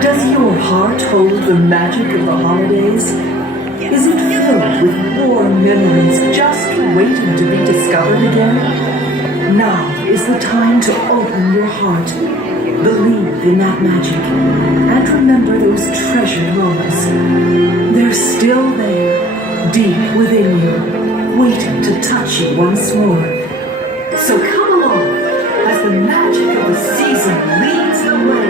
Does your heart hold the magic of the holidays? Is it filled with warm memories just waiting to be discovered again? Now is the time to open your heart. Believe in that magic and remember those treasured moments. They're still there, deep within you, waiting to touch you once more. So come along as the magic of the season leads the way.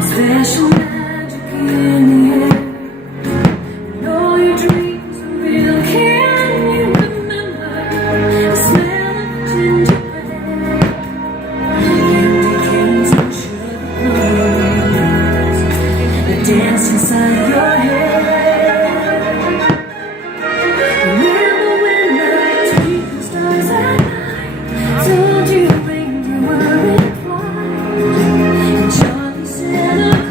Special magic in the air, and all your dreams are real. Can you remember the smell of gingerbread, candy canes and sugar plums that dance inside your head? Remember when the twinkling stars at night told you reindeer were in flight, and Charlie said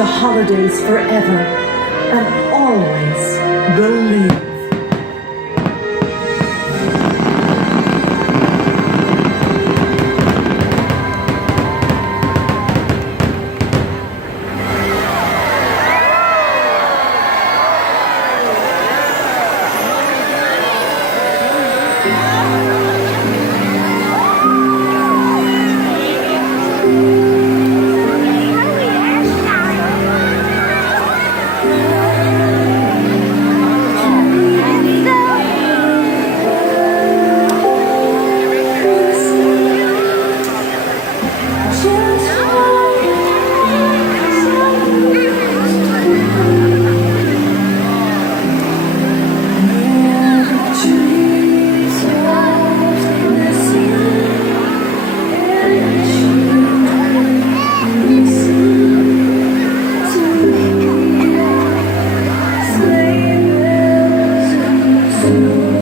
the holidays forever and always believe.